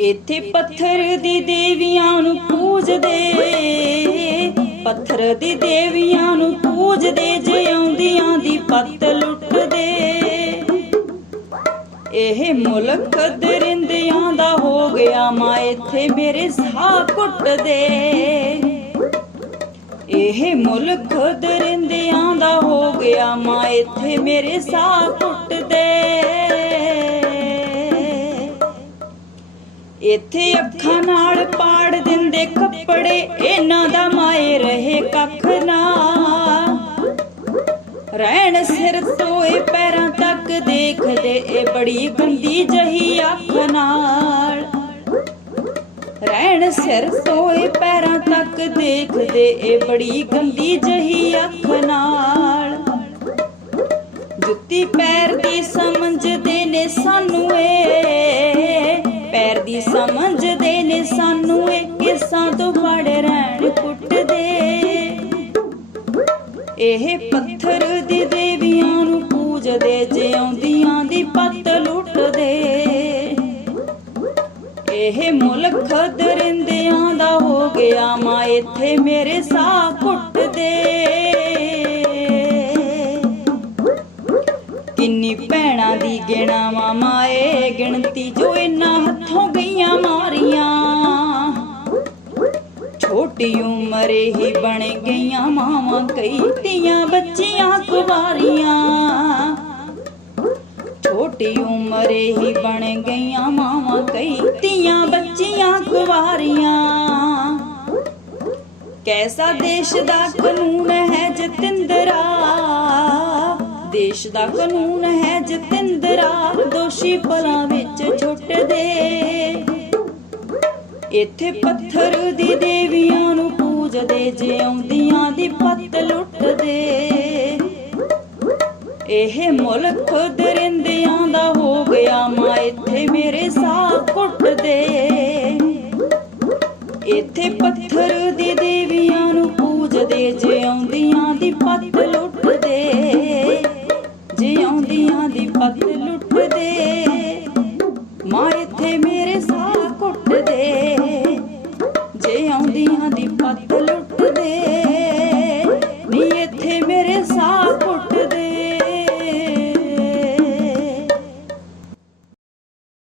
ਇੱਥੇ ਪੱਥਰ ਦੀ ਦੇਵੀਆਂ ਨੂੰ ਪੂਜਦੇ, ਪੱਥਰ ਦੀ ਦੇਵੀਆਂ ਨੂੰ ਪੂਜਦੇ ਜਿਉਂਦਿਆਂ ਦੀ ਪੱਤ ਲੁੱਟਦੇ। ਇਹ ਮੁਲਕ ਦਰਿੰਦਿਆਂ ਦਾ ਹੋ ਗਿਆ ਮਾਂ, ਇੱਥੇ ਮੇਰੇ ਸਾਹ ਘੁੱਟਦੇ ਇਹ ਮੁਲਕ ਦਰਿੰਦਿਆਂ ਦਾ ਹੋ ਗਿਆ ਮਾਂ, ਇੱਥੇ ਮੇਰੇ ਸਾਹ ਘੁੱਟਦੇ ਇੱਥੇ ਅੱਖਾਂ ਨਾਲ ਪਾੜ ਦਿੰਦੇ ਕੱਪੜੇ, ਇਹਨਾਂ ਦਾ ਮਾਏ ਰਹੇ ਕੱਖ ਨਾ। ਰਹਿਣ ਸਿਰ ਤੋਏ ਪੈਰਾਂ ਤੱਕ ਦੇਖਦੇ, ਇਹ ਬੜੀ ਗੰਦੀ ਜਹੀ ਅੱਖ ਨਾਲ। ਰਹਿਣ ਸਿਰ ਤੋਏ ਪੈਰਾਂ ਤੱਕ ਦੇਖਦੇ, ਇਹ ਬੜੀ ਗੰਦੀ ਜਹੀ ਅੱਖ ਨਾਲ। ਜੁੱਤੀ ਪੈਰ ਦੀ ਏ ਕਿਸਾਂ ਤੋਂ ਫੜ ਰਹਿਣ ਕੁੱਟਦੇ ਇਹ ਪੱਥਰ ਦੀ ਦੇਵੀਆਂ ਨੂੰ ਪੂਜਦੇ ਜਿਉਂਦਿਆਂ ਦੀ ਪੱਤ ਲੁੱਟਦੇ। ਇਹ ਮੁਲਕ ਦਰਿੰਦਿਆਂ ਦਾ ਹੋ ਗਿਆ ਮਾਂ, ਇੱਥੇ ਮੇਰੇ ਸਾਹ ਕੁੱਟਦੇ ਕਿੰਨੀ ਭੈਣਾਂ ਦੀ ਗਿਣਾਵਾਂ ਮਾਏ ਗਿਣਤੀ ਜੋ ਇਨਾਂ ਹੱਥੋਂ ਗਈਆਂ ਮਾਰੀਆਂ ਛੋਟੀ ਉਮਰੇ ਹੀ ਬਣ ਗਈਆਂ, ਮਾਵਾਂ ਕਈ ਧੀਆਂ ਬੱਚੀਆਂ ਕੁਵਾਰੀਆਂ। ਛੋਟੀ ਉਮਰੇ ਹੀ ਬਣ ਗਈਆਂ, ਮਾਵਾਂ ਕਈ ਧੀਆਂ ਬੱਚੀਆਂ ਕੁਵਾਰੀਆਂ। ਕੈਸਾ ਦੇਸ਼ ਦਾ ਕਾਨੂੰਨ ਹੈ ਜਤਿੰਦਰਾ? ਦੇਸ਼ ਦਾ ਕਾਨੂੰਨ ਹੈ ਜਤਿੰਦਰਾ, ਦੋਸ਼ੀ ਭਲਾਂ ਵਿੱਚ ਛੁੱਟਦੇ। ਇੱਥੇ ਪੱਥਰ ਦੀ ਦੇਵੀਆਂ ਨੂੰ ਪੂਜਦੇ, ਜੇ ਆਉਂਦੀਆਂ ਦੀ ਪੱਤ ਲੁੱਟਦੇ। ਇਹ ਮੁਲਕ ਦਰਿੰਦਿਆਂ ਦਾ ਹੋ ਗਿਆ ਮਾ, ਇੱਥੇ ਮੇਰੇ ਸਾਹ ਕੁੱਟਦੇ ਇੱਥੇ ਪੱਥਰ ਦੀ ਦੇਵੀਆਂ ਨੂੰ ਪੂਜਦੇ, ਜੇ ਆਉਂਦੀਆਂ ਦੀ ਪੱਤ ਲੁੱਟਦੇ। ਜੇ ਆਉਂਦੀਆਂ ਦੀ ਪੱਤ ਲੁੱਟਦੇ। ਮਾ, ਇੱਥੇ ஆதிபத்தில்